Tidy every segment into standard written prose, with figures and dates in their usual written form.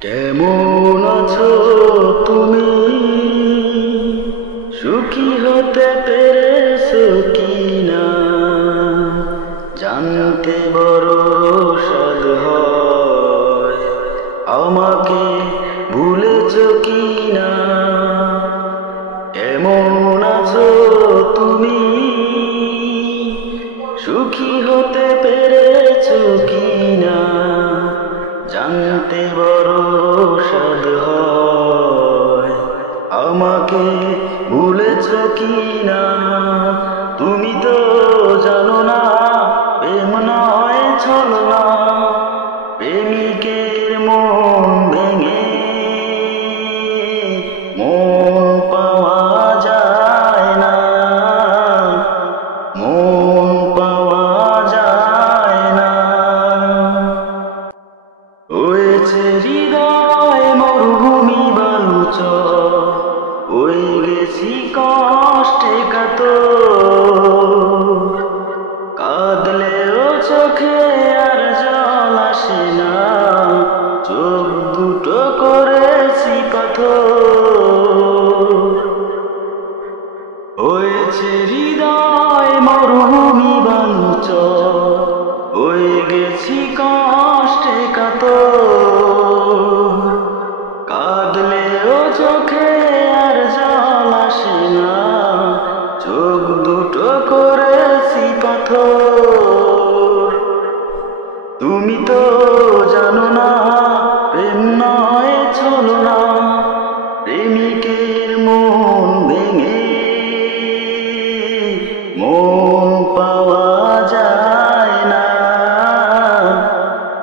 কেমন আছো তুমি? সুখী হতে পেরেছো কিনা জানতে বড় সাধ হয়। আমাকে ভুলেছো কিনা? কেমন আছো তুমি? সুখী হতে পেরেছো কিনা জানতে বড় সাধ হয়। আমাকে ভুলেছো কিনা? তুমি তো জানো না প্রেম নয় ছলনা, প্রেমিকের মন ভেঙে মন পাওয়া যায় না, মন পাওয়া যায় না। হয়েছে হৃদয় মরুভূমি বালুচর, হয়ে গেছি কষ্টে কাতর। কাঁদলেও চোখে আর জল আসে না, চোখ দুটো করেছি পাথর। হয়েছে হৃদয় মরুভূমি বালুচর, হয়ে গেছি কষ্টে কাতর। কাঁদলেও চোখে আর জল আসে না, চোখ দুটো করেছি পাথর। তুমি তো জানো না প্রেম নয় ছলনা, প্রেমিকের মন ভেঙে মন পাওয়া যায় না,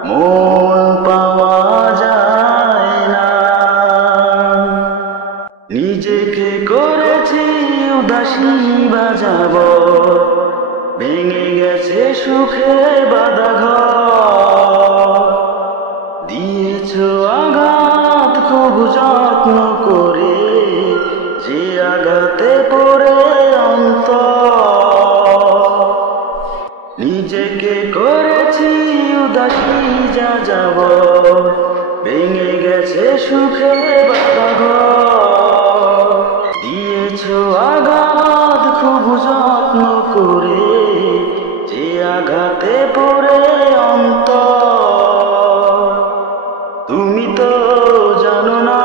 মন পাওয়া যায় না। নিজেকে করেছি উদাসী বাজাব, ভেঙে গেছে সুখের বাধাঘর। দিয়েছো আঘাত খুব যত্ন করে, যে আঘাতে পড়ে অন্তর। নিজেকে করেছি উদাসী যাব, ভেঙে গেছে সুখের বাধাঘর। দিয়েছো আঘাত খুব যত্ন করে, যে আঘাতে পড়ে অন্তর। তুমি তো জানো না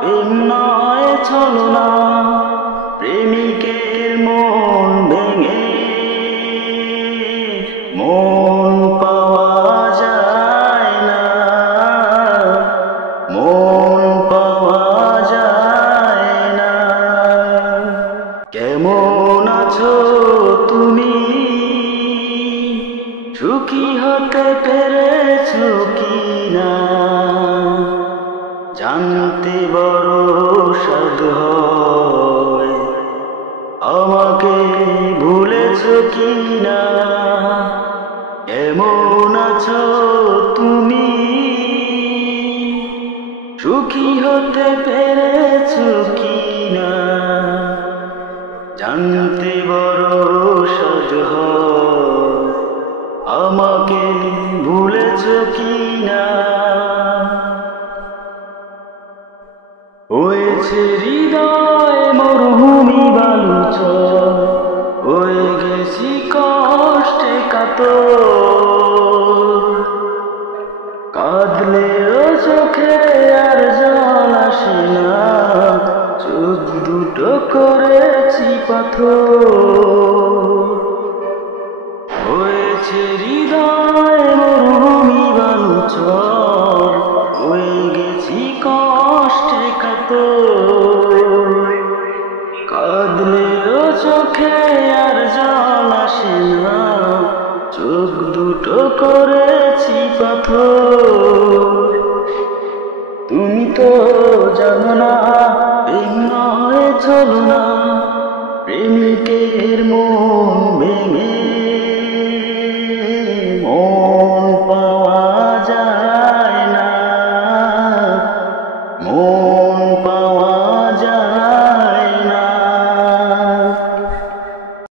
প্রেম নয় ছলনা, প্রেমিকের মন ভেঙে মন পাওয়া যায় না, মন পাওয়া যায় না। কেমন আছো তুমি? সুখী হতে পেরেছো কিনা জানতে বড় সাধ হয়। আমাকে ভুলেছো কিনা? কেমন আছো তুমি? সুখী হতে পেরেছো কিনা জানতে বড় সাধ হয়। আমাকে ভুলেছো কিনা? হয়েছে হৃদয় মরুভূমি বালুচর, হয়ে গেছি কষ্টে কাতর। কাঁদলেও চোখে আর জল আসে না, চোখ দুটো করেছি পাথর। হয়েছে হৃদয় মরুভূমি বালুচর, হয়ে গেছি কষ্টে কাতর। কাঁদলেও চোখে আর জল আসে না, চোখ দুটো করেছি পাথর। তুমি তো জানো না প্রেম নয় ছলনা, প্রেমিকের মন